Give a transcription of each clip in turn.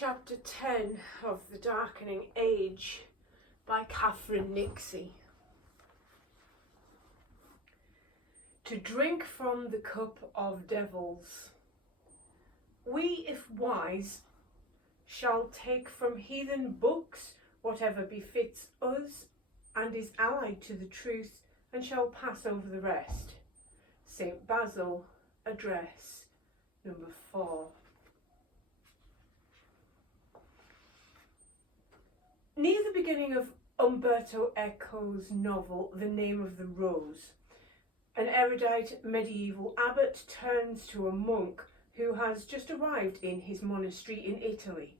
Chapter 10 of The Darkening Age by Catherine Nixey. To drink from the cup of devils. We, if wise, shall take from heathen books whatever befits us and is allied to the truth, and shall pass over the rest. St. Basil, Address, number 4. Near the beginning of Umberto Eco's novel, The Name of the Rose, an erudite medieval abbot turns to a monk who has just arrived in his monastery in Italy.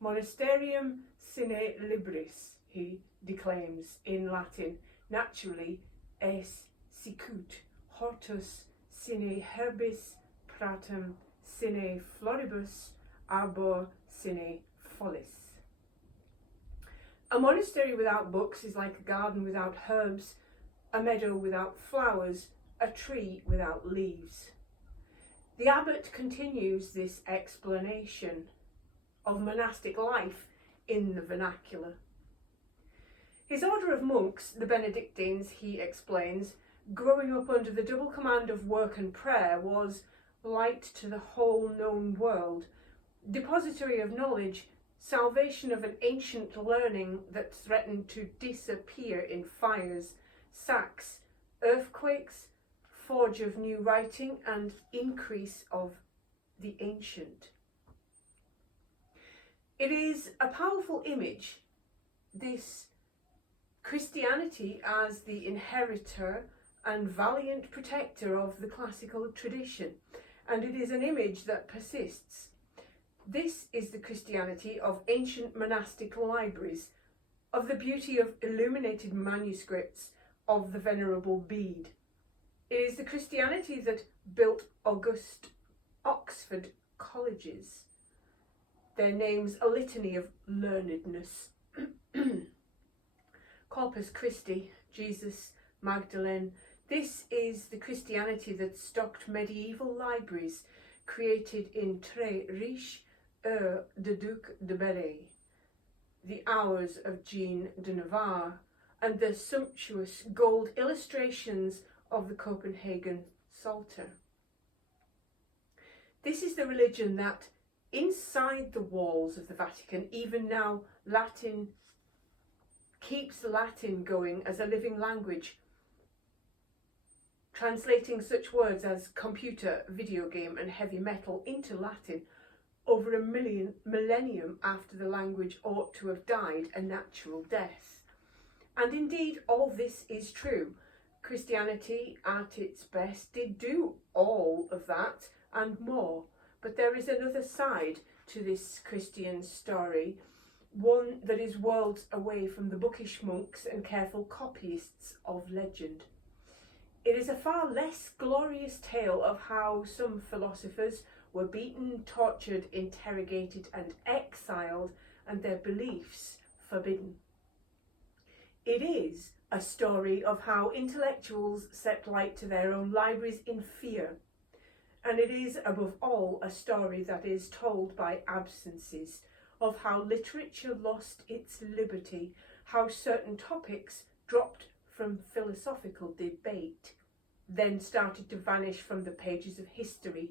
Monasterium sine libris, he declaims in Latin, naturally es sicut hortus sine herbis pratum sine floribus arbor sine follis. A monastery without books is like a garden without herbs, a meadow without flowers, a tree without leaves. The abbot continues this explanation of monastic life in the vernacular. His order of monks, the Benedictines, he explains, growing up under the double command of work and prayer, was light to the whole known world, depository of knowledge, salvation of an ancient learning that threatened to disappear in fires, sacks, earthquakes, forge of new writing, and increase of the ancient. It is a powerful image, this Christianity as the inheritor and valiant protector of the classical tradition, and it is an image that persists. This is the Christianity of ancient monastic libraries, of the beauty of illuminated manuscripts of the Venerable Bede. It is the Christianity that built august Oxford colleges, their names a litany of learnedness. Corpus Christi, Jesus, Magdalene. This is the Christianity that stocked medieval libraries created in Très Riche de Duc de Berry, the Hours of Jean de Navarre, and the sumptuous gold illustrations of the Copenhagen Psalter. This is the religion that, inside the walls of the Vatican, even now Latin keeps Latin going as a living language, translating such words as computer, video game, and heavy metal into Latin over a millennium after the language ought to have died a natural death. And indeed, all this is true. Christianity, at its best, did do all of that and more. But there is another side to this Christian story, one that is worlds away from the bookish monks and careful copyists of legend. It is a far less glorious tale of how some philosophers were beaten, tortured, interrogated, and exiled, and their beliefs forbidden. It is a story of how intellectuals set light to their own libraries in fear, and it is above all a story that is told by absences, of how literature lost its liberty, how certain topics dropped from philosophical debate, then started to vanish from the pages of history.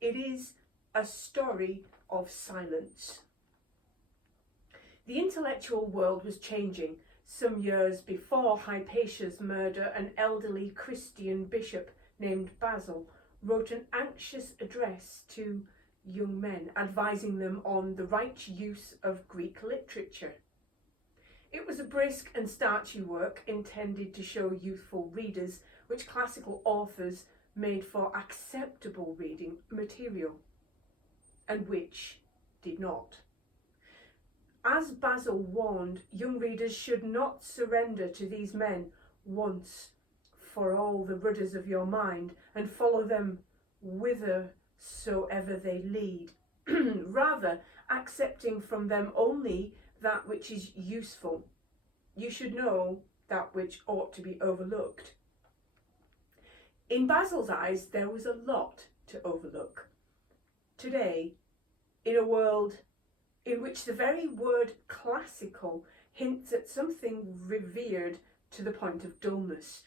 It is a story of silence. The intellectual world was changing. Some years before Hypatia's murder, an elderly Christian bishop named Basil wrote an anxious address to young men, advising them on the right use of Greek literature. It was a brisk and starchy work intended to show youthful readers which classical authors made for acceptable reading material, and which did not. As Basil warned, young readers should not surrender to these men once for all the rudders of your mind, and follow them whithersoever they lead, rather accepting from them only that which is useful. You should know that which ought to be overlooked. In Basil's eyes, there was a lot to overlook. Today, in a world in which the very word classical hints at something revered to the point of dullness.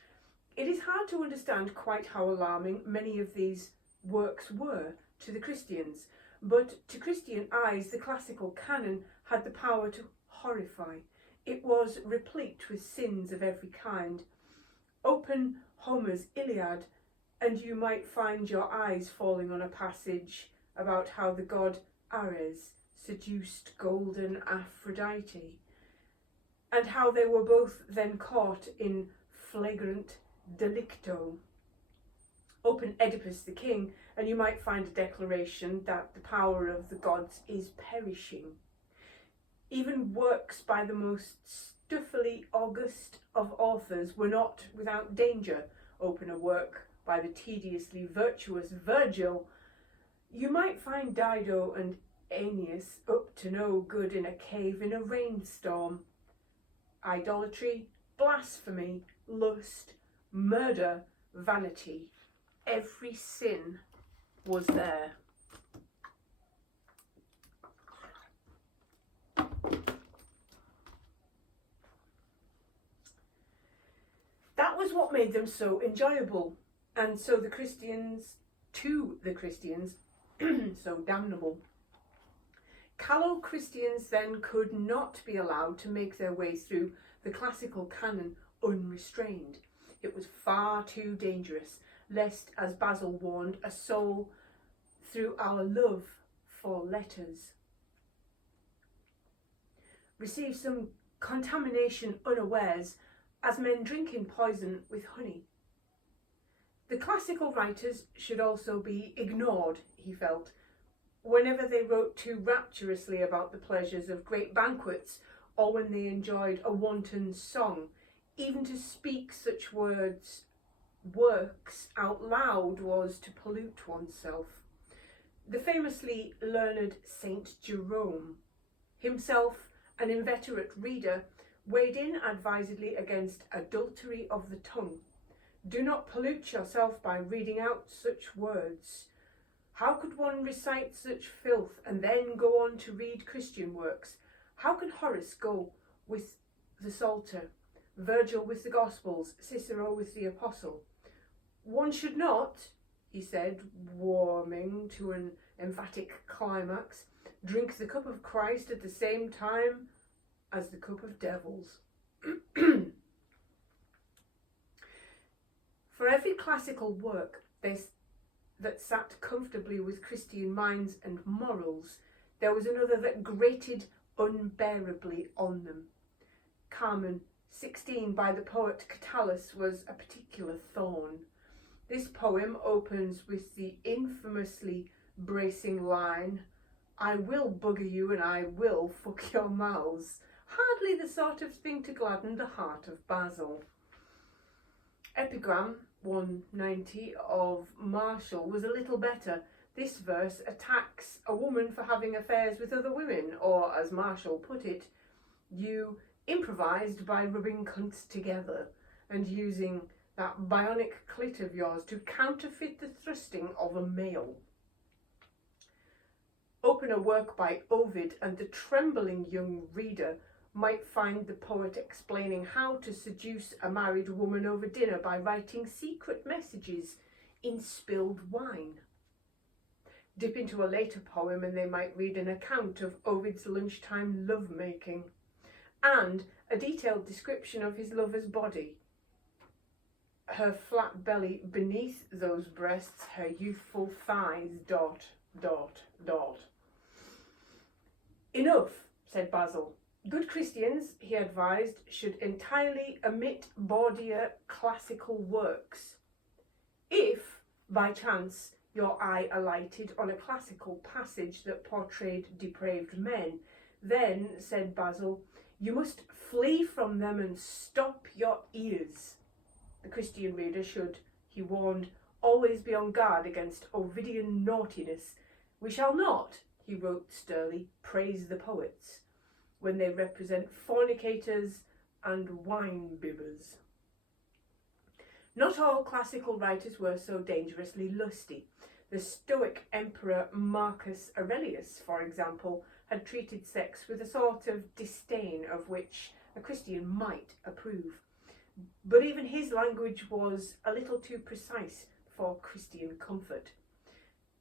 It is hard to understand quite how alarming many of these works were to the Christians, but to Christian eyes the classical canon had the power to horrify. It was replete with sins of every kind. Open Homer's Iliad, and you might find your eyes falling on a passage about how the god Ares seduced golden Aphrodite, and how they were both then caught in flagrant delicto. Open Oedipus the king, and you might find a declaration that the power of the gods is perishing. Even works by the most stuffily august of authors were not without danger. Open a work by the tediously virtuous Virgil. You might find Dido and Aeneas up to no good in a cave in a rainstorm. Idolatry, blasphemy, lust, murder, vanity. Every sin was there. That was what made them so enjoyable, and so the Christians, so damnable. Callow Christians then could not be allowed to make their way through the classical canon unrestrained. It was far too dangerous, lest, as Basil warned, a soul through our love for letters receive some contamination unawares, as men drinking poison with honey. The classical writers should also be ignored, he felt, whenever they wrote too rapturously about the pleasures of great banquets, or when they enjoyed a wanton song. Even to speak such works out loud was to pollute oneself. The famously learned Saint Jerome, himself an inveterate reader, weighed in advisedly against adultery of the tongue. Do not pollute yourself by reading out such words. How could one recite such filth and then go on to read Christian works? How can Horace go with the Psalter, Virgil with the Gospels, Cicero with the Apostle? One should not, he said, warming to an emphatic climax, drink the cup of Christ at the same time as the cup of devils. For every classical work that sat comfortably with Christian minds and morals, there was another that grated unbearably on them. Carmen 16 by the poet Catullus was a particular thorn. This poem opens with the infamously bracing line, I will bugger you and I will fuck your mouths. Hardly the sort of thing to gladden the heart of Basil. Epigram 190 of Martial was a little better. This verse attacks a woman for having affairs with other women, or as Martial put it, you improvised by rubbing cunts together and using that bionic clit of yours to counterfeit the thrusting of a male. Open a work by Ovid and the trembling young reader might find the poet explaining how to seduce a married woman over dinner by writing secret messages in spilled wine. Dip into a later poem and they might read an account of Ovid's lunchtime love-making and a detailed description of his lover's body. Her flat belly beneath those breasts, her youthful thighs, ... Enough, said Basil. Good Christians, he advised, should entirely omit bawdier classical works. If, by chance, your eye alighted on a classical passage that portrayed depraved men, then, said Basil, you must flee from them and stop your ears. The Christian reader should, he warned, always be on guard against Ovidian naughtiness. We shall not, he wrote sternly, praise the poets when they represent fornicators and wine-bibbers. Not all classical writers were so dangerously lusty. The Stoic Emperor Marcus Aurelius, for example, had treated sex with a sort of disdain of which a Christian might approve. But even his language was a little too precise for Christian comfort.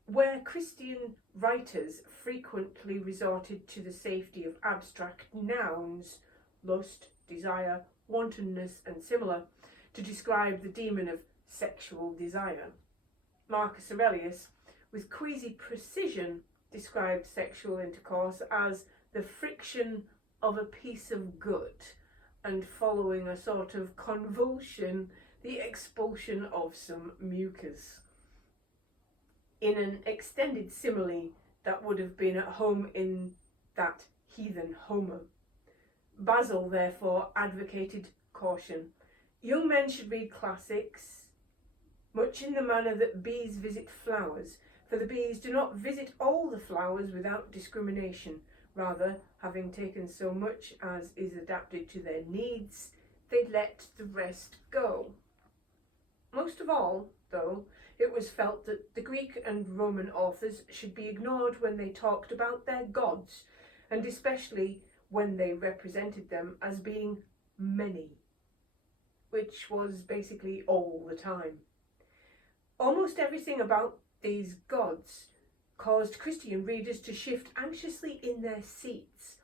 Where Christian writers frequently resorted to the safety of abstract nouns, lust, desire, wantonness, and similar, to describe the demon of sexual desire, Marcus Aurelius, with queasy precision, described sexual intercourse as the friction of a piece of gut, and following a sort of convulsion, the expulsion of some mucus. In an extended simile that would have been at home in that heathen Homer. Basil therefore advocated caution. Young men should read classics, much in the manner that bees visit flowers, for the bees do not visit all the flowers without discrimination. Rather, having taken so much as is adapted to their needs, they let the rest go. Most of all, though, it was felt that the Greek and Roman authors should be ignored when they talked about their gods, and especially when they represented them as being many, which was basically all the time. Almost everything about these gods caused Christian readers to shift anxiously in their seats.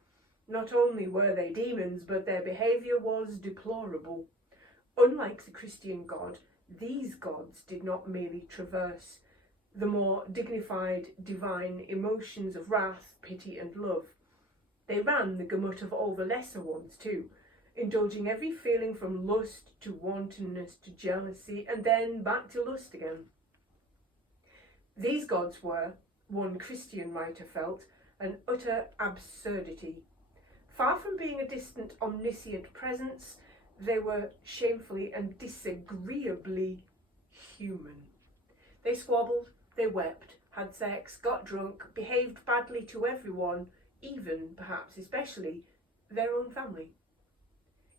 Not only were they demons, but their behaviour was deplorable. Unlike the Christian God, these gods did not merely traverse the more dignified divine emotions of wrath, pity and love. They ran the gamut of all the lesser ones too, indulging every feeling from lust to wantonness to jealousy, and then back to lust again. These gods were, one Christian writer felt, an utter absurdity. Far from being a distant, omniscient presence, they were shamefully and disagreeably human. They squabbled, they wept, had sex, got drunk, behaved badly to everyone, even, perhaps especially, their own family.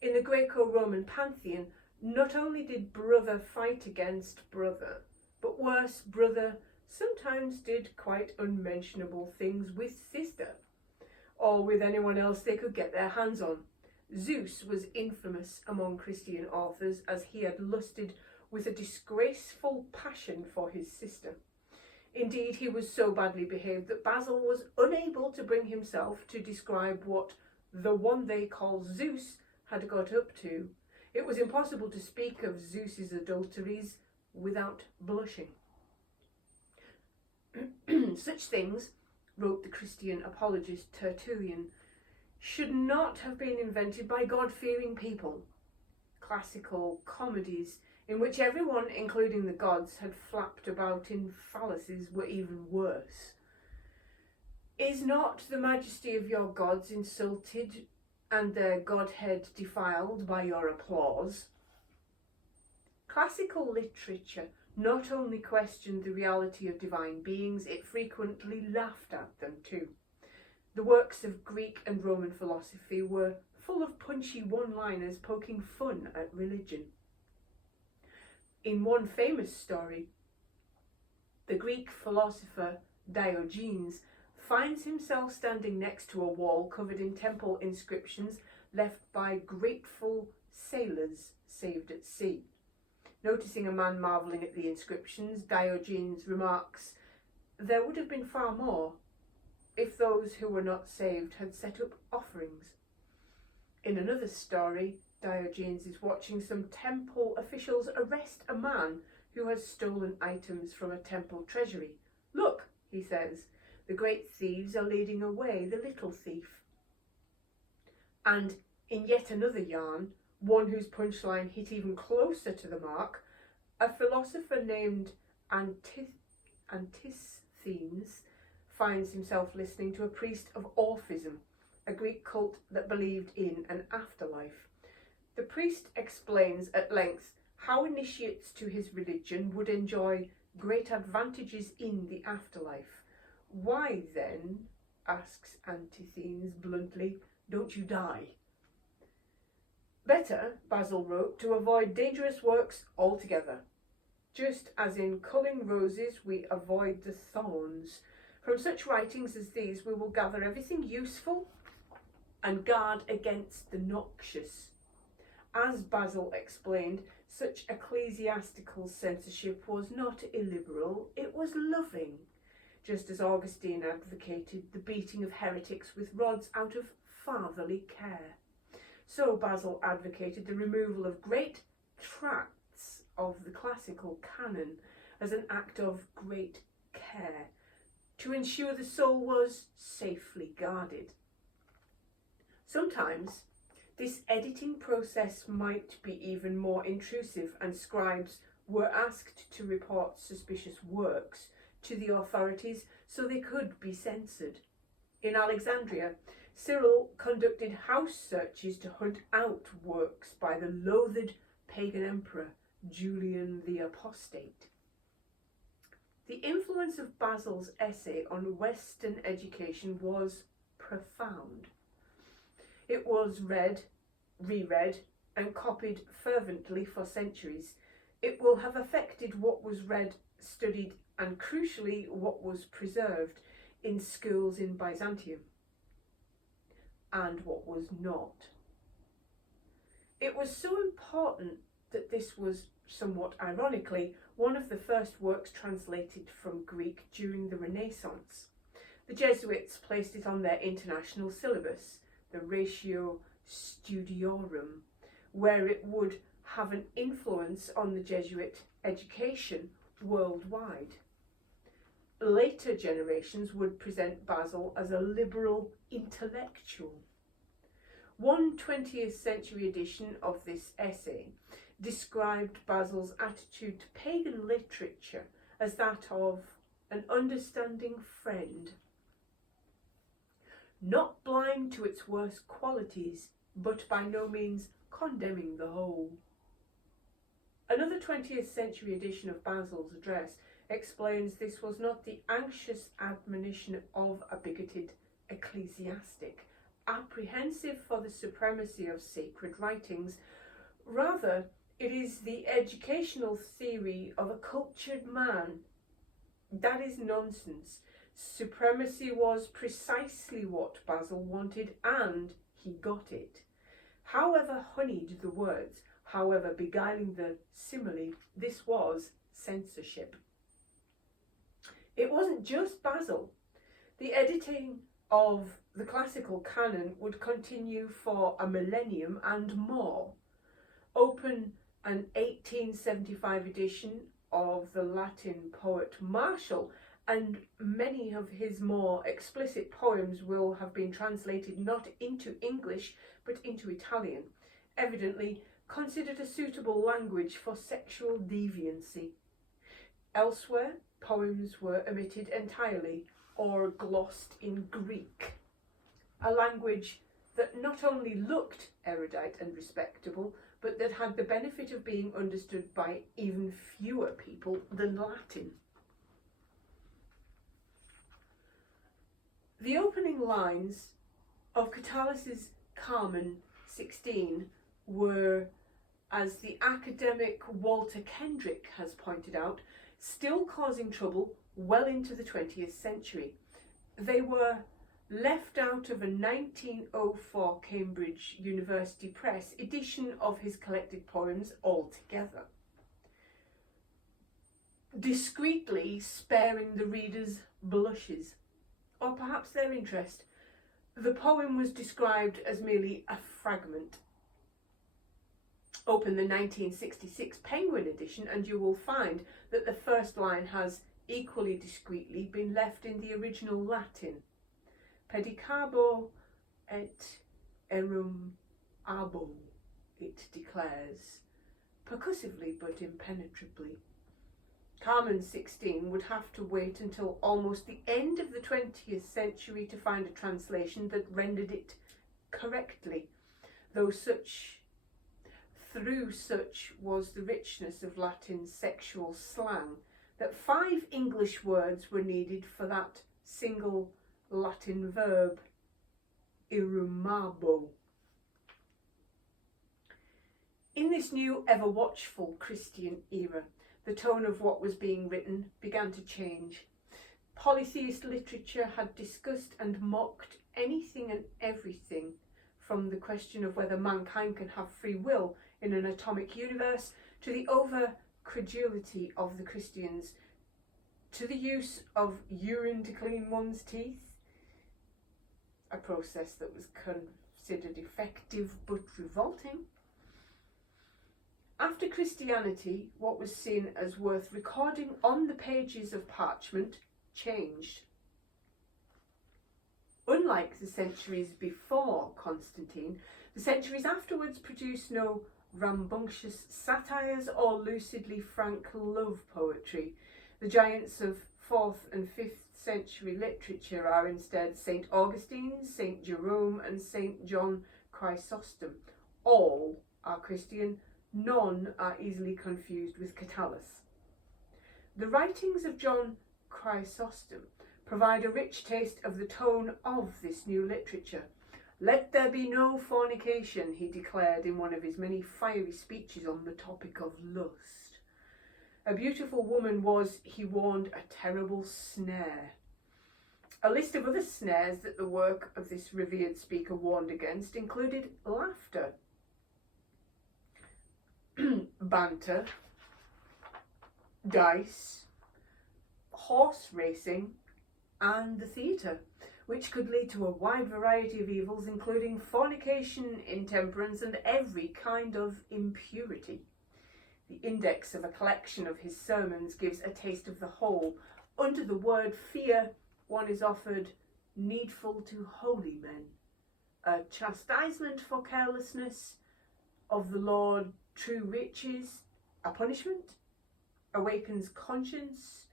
In the Greco-Roman pantheon, not only did brother fight against brother, but worse, brother sometimes did quite unmentionable things with sister, or with anyone else they could get their hands on. Zeus was infamous among Christian authors as he had lusted with a disgraceful passion for his sister. Indeed, he was so badly behaved that Basil was unable to bring himself to describe what the one they call Zeus had got up to. It was impossible to speak of Zeus's adulteries without blushing. Such things, wrote the Christian apologist Tertullian, should not have been invented by God-fearing people. Classical comedies in which everyone, including the gods, had flapped about in fallacies were even worse. Is not the majesty of your gods insulted and their godhead defiled by your applause? Classical literature not only questioned the reality of divine beings, it frequently laughed at them too. The works of Greek and Roman philosophy were full of punchy one-liners poking fun at religion. In one famous story, the Greek philosopher Diogenes finds himself standing next to a wall covered in temple inscriptions left by grateful sailors saved at sea. Noticing a man marvelling at the inscriptions, Diogenes remarks, "There would have been far more if those who were not saved had set up offerings." In another story, Diogenes is watching some temple officials arrest a man who has stolen items from a temple treasury. "Look," he says, "the great thieves are leading away the little thief." And in yet another yarn, one whose punchline hit even closer to the mark, a philosopher named Antisthenes finds himself listening to a priest of Orphism, a Greek cult that believed in an afterlife. The priest explains at length how initiates to his religion would enjoy great advantages in the afterlife. "Why then," asks Antisthenes bluntly, "don't you die?" Better, Basil wrote, to avoid dangerous works altogether. Just as in culling roses we avoid the thorns, From such writings as these we will gather everything useful and guard against the noxious. As Basil explained, such ecclesiastical censorship was not illiberal, it was loving, just as Augustine advocated the beating of heretics with rods out of fatherly care. So Basil advocated the removal of great tracts of the classical canon as an act of great care, to ensure the soul was safely guarded. Sometimes this editing process might be even more intrusive, and scribes were asked to report suspicious works to the authorities so they could be censored. In Alexandria, Cyril conducted house searches to hunt out works by the loathed pagan emperor Julian the Apostate. The influence of Basil's essay on Western education was profound. It was read, reread, and copied fervently for centuries. It will have affected what was read, studied, and crucially what was preserved in schools in Byzantium, and what was not. It was so important that this was, somewhat ironically, one of the first works translated from Greek during the Renaissance. The Jesuits placed it on their international syllabus, the Ratio Studiorum, where it would have an influence on the Jesuit education worldwide. Later generations would present Basil as a liberal intellectual. One 20th century edition of this essay described Basil's attitude to pagan literature as that of an understanding friend, not blind to its worst qualities, but by no means condemning the whole. Another 20th century edition of Basil's address explains this was not the anxious admonition of a bigoted ecclesiastic, apprehensive for the supremacy of sacred writings. Rather, it is the educational theory of a cultured man. That is nonsense. Supremacy was precisely what Basil wanted, and he got it. However honeyed the words, however beguiling the simile, this was censorship. It wasn't just Basil. The editing of the classical canon would continue for a millennium and more. Open an 1875 edition of the Latin poet Martial, and many of his more explicit poems will have been translated not into English but into Italian, evidently considered a suitable language for sexual deviancy. Elsewhere, poems were omitted entirely or glossed in Greek, a language that not only looked erudite and respectable, but that had the benefit of being understood by even fewer people than Latin. The opening lines of Catullus's Carmen 16 were, as the academic Walter Kendrick has pointed out, still causing trouble well into the 20th century. They were left out of a 1904 Cambridge University Press edition of his collected poems altogether, discreetly sparing the reader's blushes, or perhaps their interest. The poem was described as merely a fragment. Open the 1966 Penguin edition and you will find that the first line has equally discreetly been left in the original Latin. Pedicabo et erum abo, it declares, percussively but impenetrably. Carmen 16 would have to wait until almost the end of the 20th century to find a translation that rendered it correctly, through such was the richness of Latin sexual slang that 5 English words were needed for that single Latin verb, irumabo. In this new, ever-watchful Christian era, the tone of what was being written began to change. Polytheist literature had discussed and mocked anything and everything, from the question of whether mankind can have free will in an atomic universe, to the over-credulity of the Christians, to the use of urine to clean one's teeth, a process that was considered effective but revolting. After Christianity, what was seen as worth recording on the pages of parchment changed. Unlike the centuries before Constantine, the centuries afterwards produced no rambunctious satires or lucidly frank love poetry. The giants of 4th and 5th century literature are instead St. Augustine, St. Jerome and St. John Chrysostom. All are Christian, none are easily confused with Catullus. The writings of John Chrysostom provide a rich taste of the tone of this new literature. "Let there be no fornication," he declared in one of his many fiery speeches on the topic of lust. A beautiful woman was, he warned, a terrible snare. A list of other snares that the work of this revered speaker warned against included laughter, banter, dice, horse racing, and the theatre, which could lead to a wide variety of evils, including fornication, intemperance, and every kind of impurity. The index of a collection of his sermons gives a taste of the whole. Under the word fear, one is offered needful to holy men, a chastisement for carelessness, of the Lord true riches, a punishment, awakens conscience,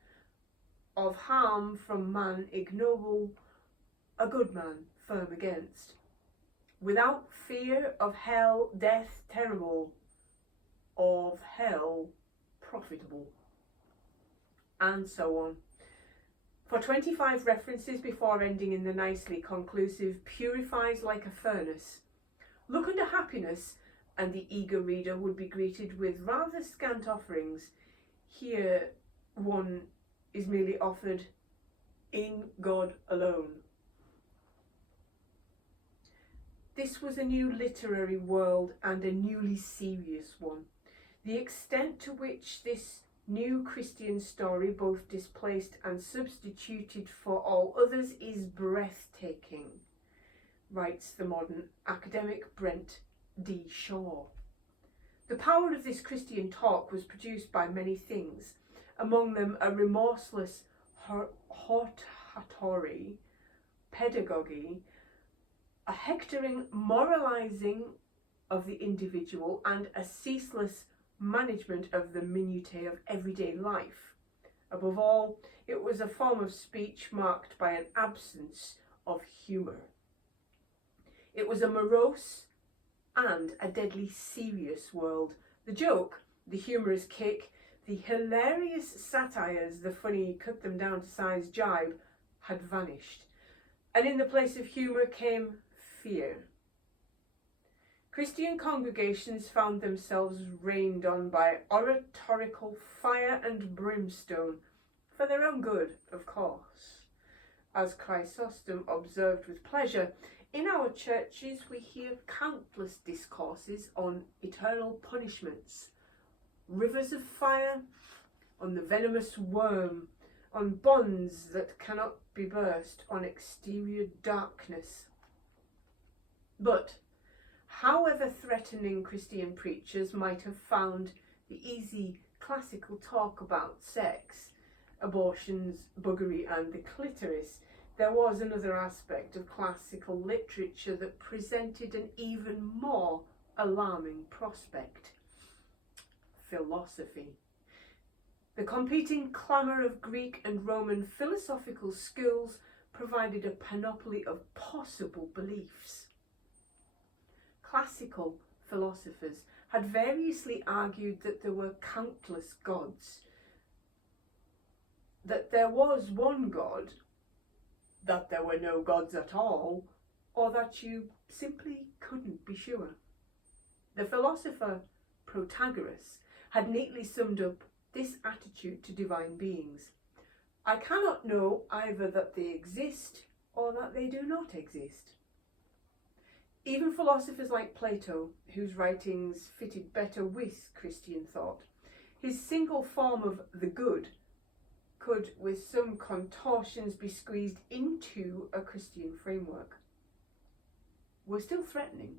of harm from man ignoble, a good man firm against, without fear of hell, death terrible, of hell profitable, and so on. For 25 references before ending in the nicely conclusive, purifies like a furnace. Look under happiness, and the eager reader would be greeted with rather scant offerings. Here one is merely offered in God alone. This was a new literary world and a newly serious one. The extent to which this new Christian story both displaced and substituted for all others is breathtaking, writes the modern academic Brent D. Shaw. The power of this Christian talk was produced by many things, among them a remorseless hortatory pedagogy, a hectoring moralizing of the individual, and a ceaseless management of the minutiae of everyday life. Above all, it was a form of speech marked by an absence of humour. It was a morose and a deadly serious world. The joke, the humorous kick, the hilarious satires, the funny cut them down to size jibe had vanished, and in the place of humour came fear. Christian congregations found themselves rained on by oratorical fire and brimstone, for their own good, of course. As Chrysostom observed with pleasure, in our churches we hear countless discourses on eternal punishments, rivers of fire, on the venomous worm, on bonds that cannot be burst, on exterior darkness. But however threatening Christian preachers might have found the easy classical talk about sex, abortions, buggery and the clitoris, there was another aspect of classical literature that presented an even more alarming prospect: philosophy. The competing clamour of Greek and Roman philosophical schools provided a panoply of possible beliefs. Classical philosophers had variously argued that there were countless gods, that there was one God, that there were no gods at all, or that you simply couldn't be sure. The philosopher Protagoras had neatly summed up this attitude to divine beings: I cannot know either that they exist or that they do not exist. Even philosophers like Plato, whose writings fitted better with Christian thought, his single form of the good could, with some contortions, be squeezed into a Christian framework, were still threatening.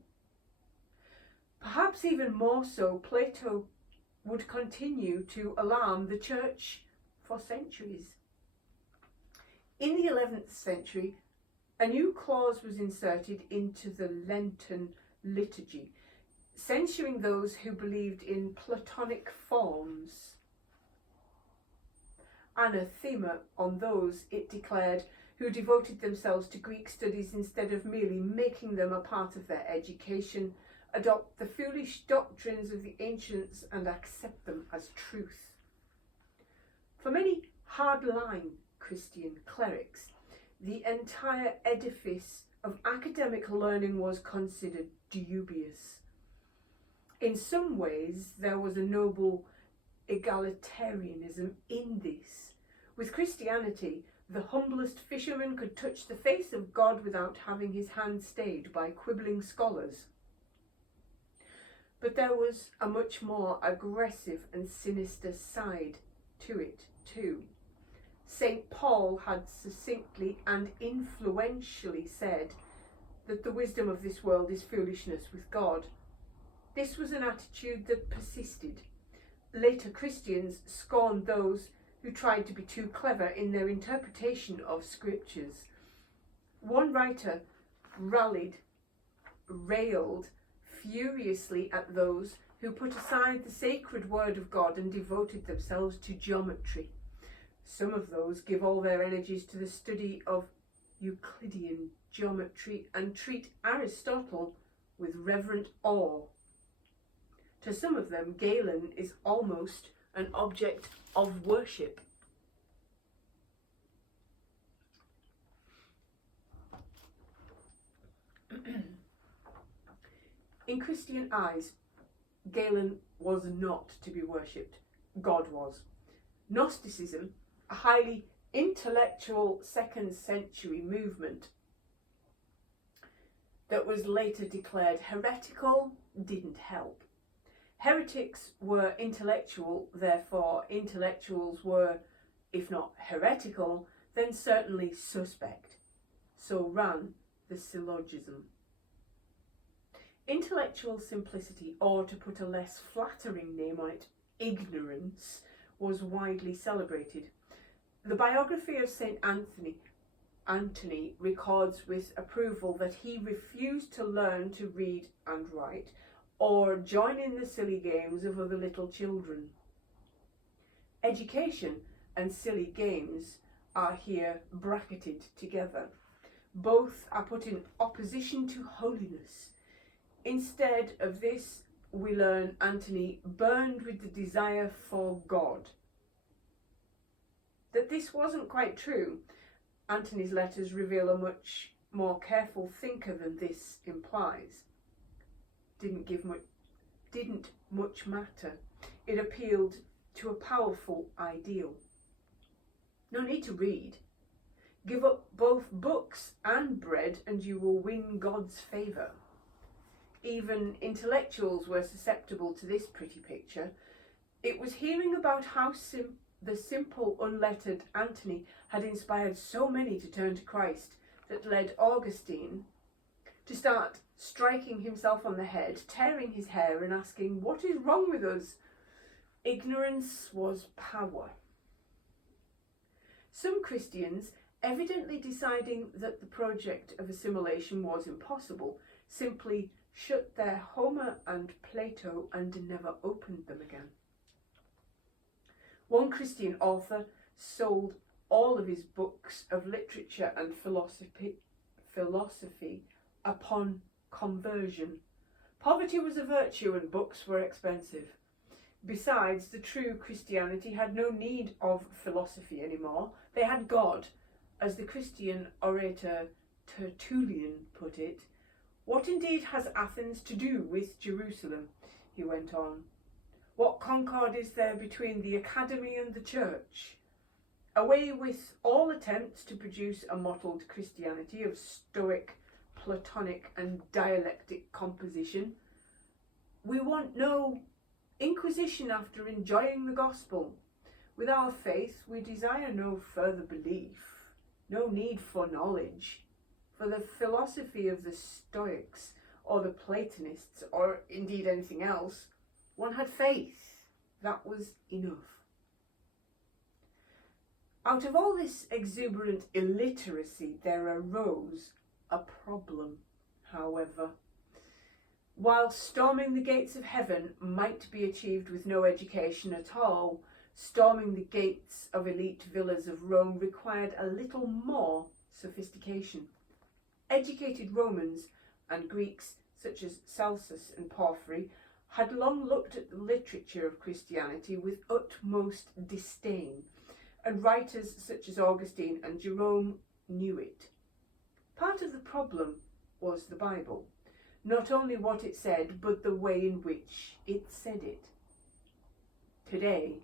Perhaps even more so, Plato would continue to alarm the church for centuries. In the 11th century, a new clause was inserted into the Lenten liturgy, censuring those who believed in Platonic forms. Anathema on those, it declared, who devoted themselves to Greek studies instead of merely making them a part of their education, adopt the foolish doctrines of the ancients and accept them as truth. For many hardline Christian clerics, the entire edifice of academic learning was considered dubious. In some ways, there was a noble egalitarianism in this. With Christianity, the humblest fisherman could touch the face of God without having his hand stayed by quibbling scholars. But there was a much more aggressive and sinister side to it too. St. Paul had succinctly and influentially said that the wisdom of this world is foolishness with God. This was an attitude that persisted. Later Christians scorned those who tried to be too clever in their interpretation of scriptures. One writer railed furiously at those who put aside the sacred word of God and devoted themselves to geometry. Some of those give all their energies to the study of Euclidean geometry and treat Aristotle with reverent awe. To some of them, Galen is almost an object of worship. In Christian eyes, Galen was not to be worshipped. God was. Gnosticism, a highly intellectual 2nd century movement that was later declared heretical, didn't help. Heretics were intellectual, therefore intellectuals were, if not heretical, then certainly suspect. So ran the syllogism. Intellectual simplicity, or to put a less flattering name on it, ignorance, was widely celebrated. The biography of St. Anthony records with approval that he refused to learn to read and write or join in the silly games of other little children. Education and silly games are here bracketed together. Both are put in opposition to holiness. Instead of this, we learn Anthony burned with the desire for God. That this wasn't quite true, Anthony's letters reveal a much more careful thinker than this implies. Didn't much matter. It appealed to a powerful ideal. No need to read. Give up both books and bread and you will win God's favour. Even intellectuals were susceptible to this pretty picture. It was hearing about how the simple, unlettered Anthony had inspired so many to turn to Christ that led Augustine to start striking himself on the head, tearing his hair and asking, "What is wrong with us?" Ignorance was power. Some Christians, evidently deciding that the project of assimilation was impossible, simply shut their Homer and Plato and never opened them again. One Christian author sold all of his books of literature and philosophy upon conversion. Poverty was a virtue and books were expensive. Besides, the true Christianity had no need of philosophy anymore. They had God. As the Christian orator Tertullian put it, "What indeed has Athens to do with Jerusalem?" he went on. "What concord is there between the academy and the church? Away with all attempts to produce a mottled Christianity of Stoic, Platonic and dialectic composition. We want no inquisition after enjoying the gospel. With our faith we desire no further belief, no need for knowledge. For the philosophy of the Stoics or the Platonists, or indeed anything else, one had faith. That was enough. Out of all this exuberant illiteracy there arose a problem, however. While storming the gates of heaven might be achieved with no education at all, storming the gates of elite villas of Rome required a little more sophistication. Educated Romans and Greeks such as Celsus and Porphyry had long looked at the literature of Christianity with utmost disdain, and writers such as Augustine and Jerome knew it. Part of the problem was the Bible, not only what it said, but the way in which it said it. Today,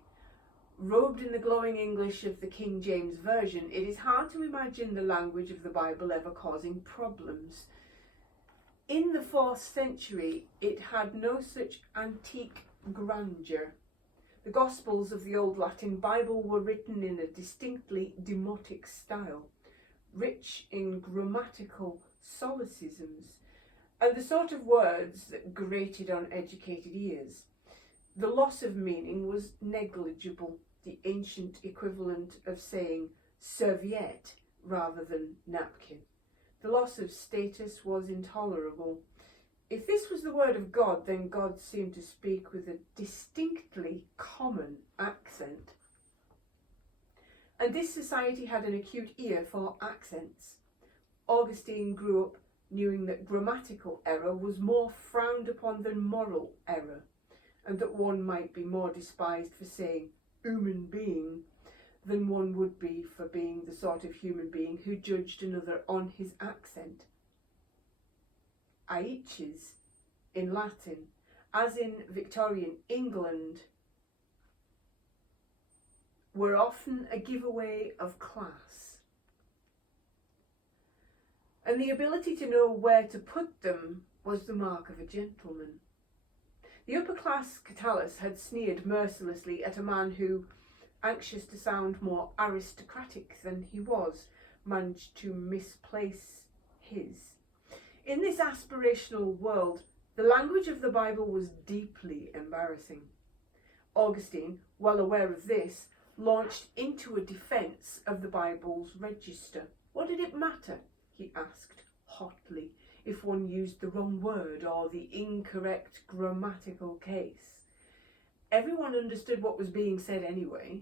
robed in the glowing English of the King James Version, it is hard to imagine the language of the Bible ever causing problems. In the 4th century, it had no such antique grandeur. The Gospels of the Old Latin Bible were written in a distinctly demotic style, rich in grammatical solecisms, and the sort of words that grated on educated ears. The loss of meaning was negligible, the ancient equivalent of saying serviette rather than napkin. The loss of status was intolerable. If this was the word of God, then God seemed to speak with a distinctly common accent. And this society had an acute ear for accents. Augustine grew up knowing that grammatical error was more frowned upon than moral error, and that one might be more despised for saying human being than one would be for being the sort of human being who judged another on his accent. Aiches in Latin, as in Victorian England, were often a giveaway of class. And the ability to know where to put them was the mark of a gentleman. The upper-class Catullus had sneered mercilessly at a man who, anxious to sound more aristocratic than he was, managed to misplace his. In this aspirational world, the language of the Bible was deeply embarrassing. Augustine, well aware of this, launched into a defence of the Bible's register. What did it matter, he asked hotly, if one used the wrong word or the incorrect grammatical case? Everyone understood what was being said anyway,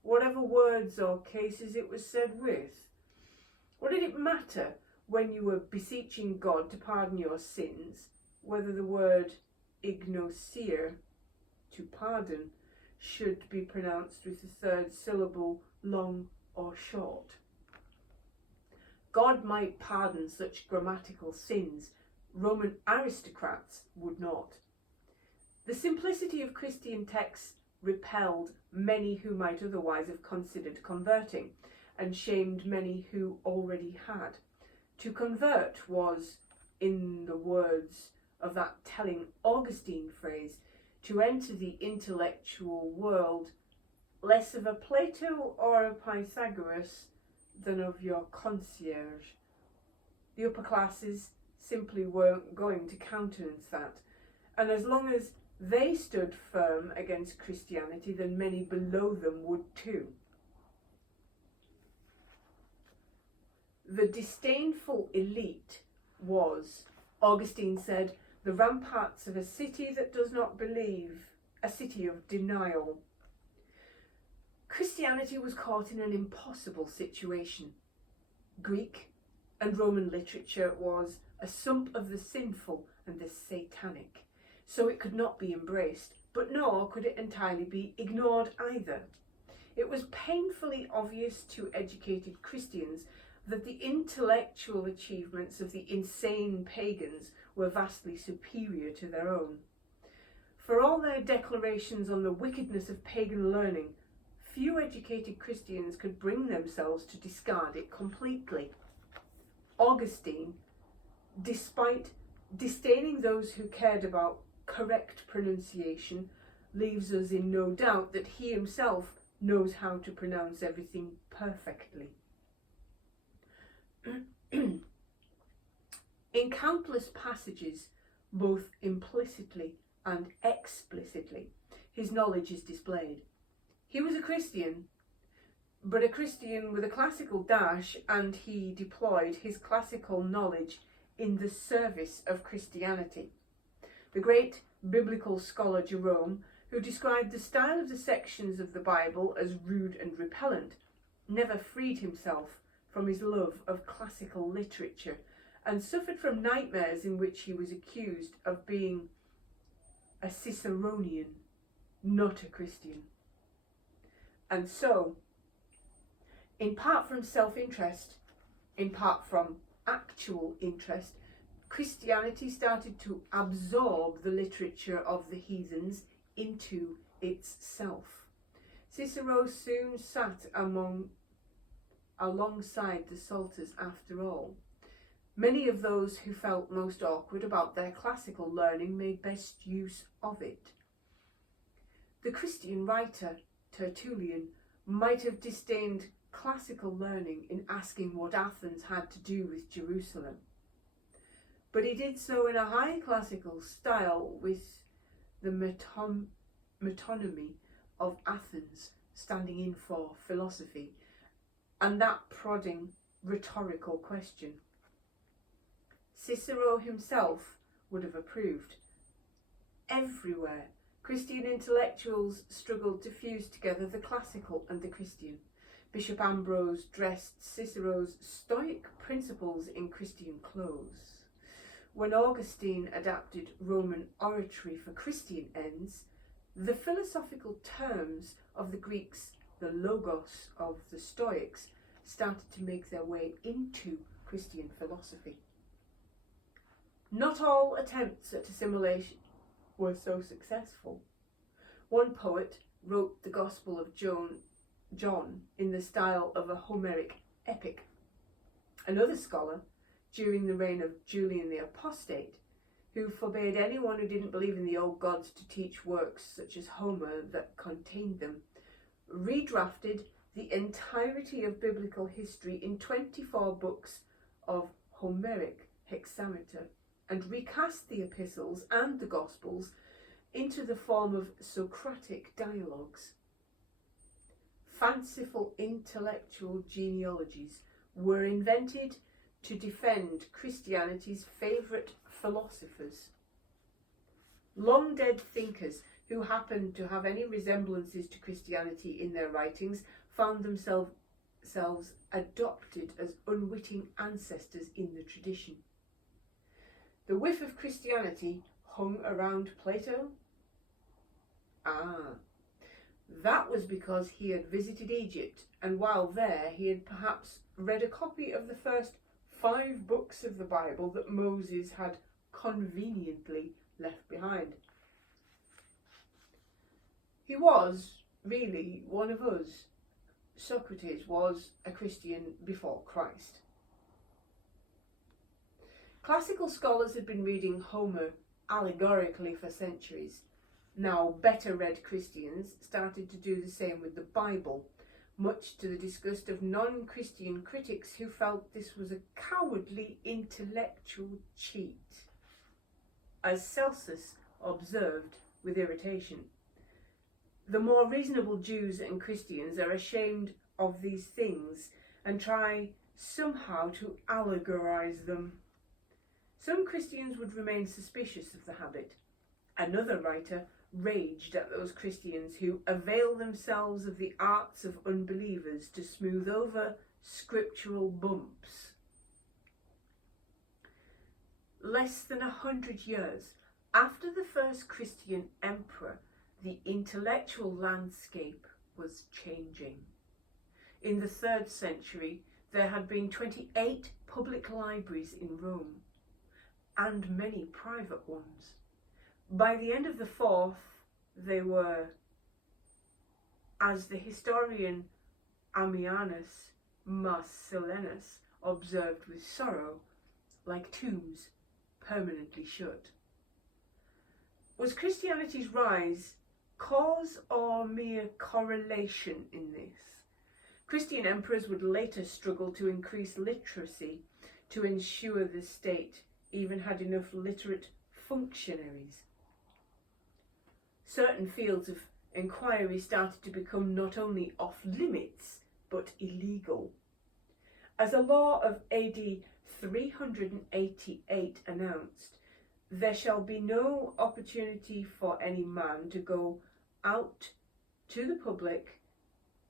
whatever words or cases it was said with. What did it matter when you were beseeching God to pardon your sins, whether the word ignosir, to pardon, should be pronounced with the third syllable long or short? God might pardon such grammatical sins. Roman aristocrats would not. The simplicity of Christian texts repelled many who might otherwise have considered converting, and shamed many who already had. To convert was, in the words of that telling Augustine phrase, to enter the intellectual world, less of a Plato or a Pythagoras than of your concierge. The upper classes simply weren't going to countenance that, and as long as they stood firm against Christianity, then many below them would too. The disdainful elite was, Augustine said, the ramparts of a city that does not believe, a city of denial. Christianity was caught in an impossible situation. Greek and Roman literature was a sump of the sinful and the satanic, so it could not be embraced, but nor could it entirely be ignored either. It was painfully obvious to educated Christians that the intellectual achievements of the insane pagans were vastly superior to their own. For all their declarations on the wickedness of pagan learning, few educated Christians could bring themselves to discard it completely. Augustine, despite disdaining those who cared about correct pronunciation, leaves us in no doubt that he himself knows how to pronounce everything perfectly. In countless passages, both implicitly and explicitly, his knowledge is displayed. He was a Christian, but a Christian with a classical dash, and he deployed his classical knowledge in the service of Christianity. The great biblical scholar Jerome, who described the style of the sections of the Bible as rude and repellent, never freed himself from his love of classical literature and suffered from nightmares in which he was accused of being a Ciceronian, not a Christian. And so, in part from self-interest, in part from actual interest, Christianity started to absorb the literature of the heathens into itself. Cicero soon sat alongside the Psalters after all. Many of those who felt most awkward about their classical learning made best use of it. The Christian writer Tertullian might have disdained classical learning in asking what Athens had to do with Jerusalem, but he did so in a high classical style, with the metonymy of Athens standing in for philosophy, and that prodding rhetorical question. Cicero himself would have approved. Everywhere, Christian intellectuals struggled to fuse together the classical and the Christian. Bishop Ambrose dressed Cicero's Stoic principles in Christian clothes. When Augustine adapted Roman oratory for Christian ends, the philosophical terms of the Greeks, the logos of the Stoics, started to make their way into Christian philosophy. Not all attempts at assimilation were so successful. One poet wrote the Gospel of John in the style of a Homeric epic. Another scholar, during the reign of Julian the Apostate, who forbade anyone who didn't believe in the old gods to teach works such as Homer that contained them, redrafted the entirety of biblical history in 24 books of Homeric hexameter and recast the epistles and the Gospels into the form of Socratic dialogues. Fanciful intellectual genealogies were invented to defend Christianity's favourite philosophers. Long dead thinkers who happened to have any resemblances to Christianity in their writings found themselves adopted as unwitting ancestors in the tradition. The whiff of Christianity hung around Plato? That was because he had visited Egypt, and while there he had perhaps read a copy of the first 5 books of the Bible that Moses had conveniently left behind. He was really one of us. Socrates was a Christian before Christ. Classical scholars had been reading Homer allegorically for centuries. Now better read Christians started to do the same with the Bible, much to the disgust of non-Christian critics who felt this was a cowardly intellectual cheat, as Celsus observed with irritation. The more reasonable Jews and Christians are ashamed of these things and try somehow to allegorize them. Some Christians would remain suspicious of the habit. Another writer raged at those Christians who avail themselves of the arts of unbelievers to smooth over scriptural bumps. Less than 100 years after the first Christian emperor, the intellectual landscape was changing. In the 3rd century, there had been 28 public libraries in Rome, and many private ones. By the end of the 4th, they were as the historian Ammianus Marcellinus observed with sorrow, like tombs permanently shut. Was Christianity's rise cause or mere correlation in this? Christian emperors would later struggle to increase literacy to ensure the state even had enough literate functionaries. Certain fields of inquiry started to become not only off limits but illegal. As a law of AD 388 announced, there shall be no opportunity for any man to go out to the public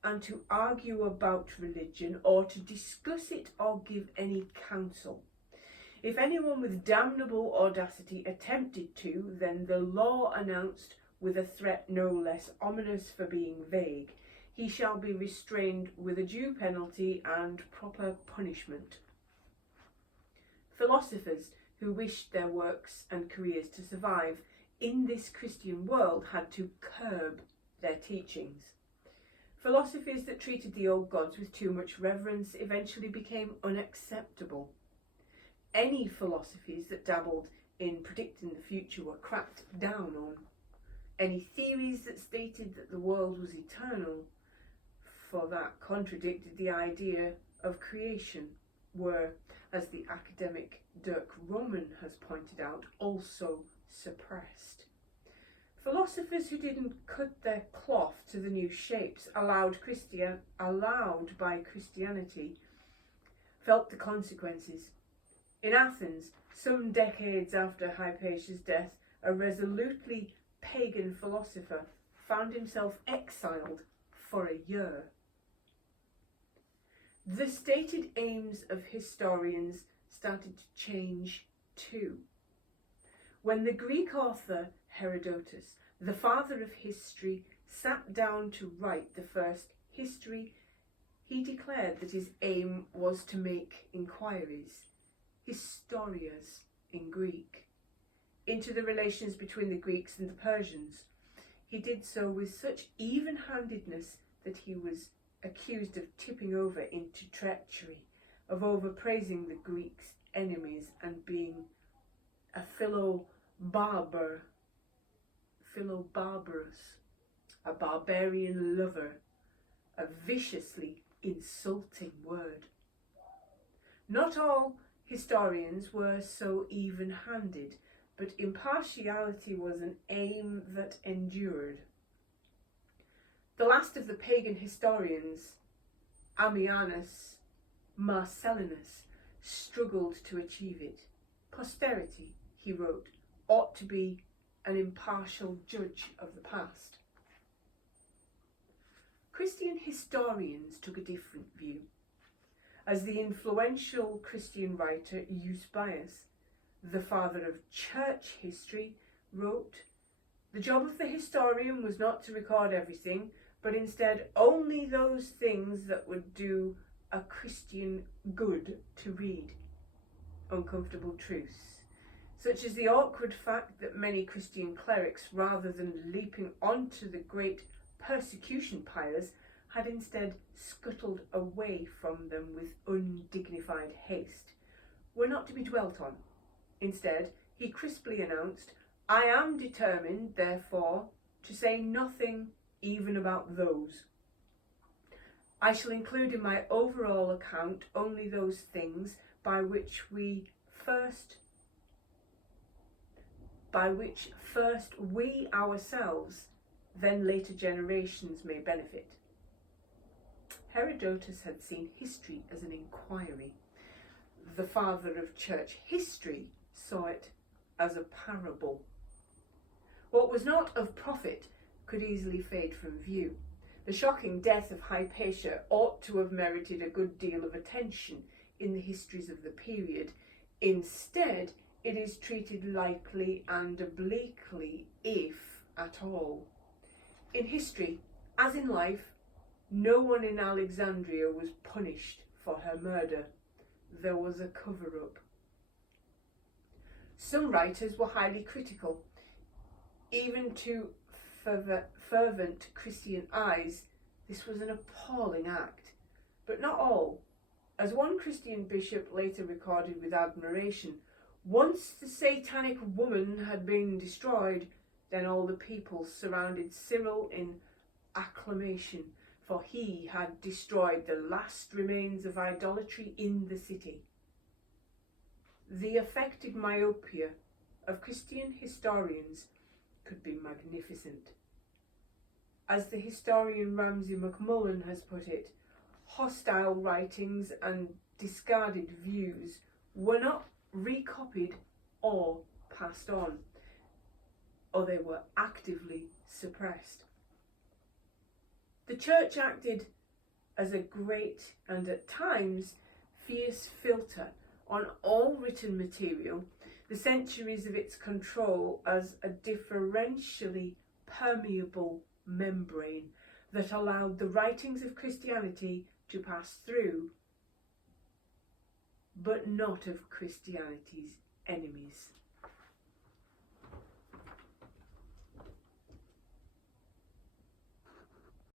and to argue about religion or to discuss it or give any counsel. If anyone with damnable audacity attempted to, then the law announced with a threat no less ominous for being vague, he shall be restrained with a due penalty and proper punishment. Philosophers who wished their works and careers to survive in this Christian world had to curb their teachings. Philosophies that treated the old gods with too much reverence eventually became unacceptable. Any philosophies that dabbled in predicting the future were cracked down on. Any theories that stated that the world was eternal, for that contradicted the idea of creation, were, as the academic Dirk Roman has pointed out, also suppressed. Philosophers who didn't cut their cloth to the new shapes allowed by Christianity felt the consequences. In Athens, some decades after Hypatia's death, a resolutely pagan philosopher found himself exiled for a year. The stated aims of historians started to change too. When the Greek author Herodotus, the father of history, sat down to write the first history, he declared that his aim was to make inquiries, historias in Greek, into the relations between the Greeks and the Persians. He did so with such even-handedness that he was accused of tipping over into treachery, of overpraising the Greeks' enemies and being a philo-barbarous, a barbarian lover, a viciously insulting word. Not all historians were so even-handed, but impartiality was an aim that endured. The last of the pagan historians, Ammianus Marcellinus, struggled to achieve it. Posterity, he wrote, ought to be an impartial judge of the past. Christian historians took a different view. As the influential Christian writer Eusebius, the father of church history, wrote, "The job of the historian was not to record everything, but instead only those things that would do a Christian good to read. Uncomfortable truths, such as the awkward fact that many Christian clerics, rather than leaping onto the great persecution pyres, had instead scuttled away from them with undignified haste, were not to be dwelt on. Instead, he crisply announced, 'I am determined, therefore, to say nothing even about those. I shall include in my overall account only those things by which first we ourselves, then later generations, may benefit.'" Herodotus had seen history as an inquiry. The father of church history saw it as a parable. What was not of profit could easily fade from view. The shocking death of Hypatia ought to have merited a good deal of attention in the histories of the period. Instead, it is treated lightly and obliquely, if at all. In history, as in life, no one in Alexandria was punished for her murder. There was a cover-up. Some writers were highly critical. Even to fervent Christian eyes, This was an appalling act, but not all. As one Christian bishop later recorded with admiration, once the satanic woman had been destroyed, then all the people surrounded Cyril in acclamation, for he had destroyed the last remains of idolatry in the city. The affected myopia of Christian historians could be magnificent. As the historian Ramsay MacMullen has put it, hostile writings and discarded views were not recopied or passed on, or they were actively suppressed. The church acted as a great and at times fierce filter on all written material, the centuries of its control as a differentially permeable membrane that allowed the writings of Christianity to pass through, but not of Christianity's enemies.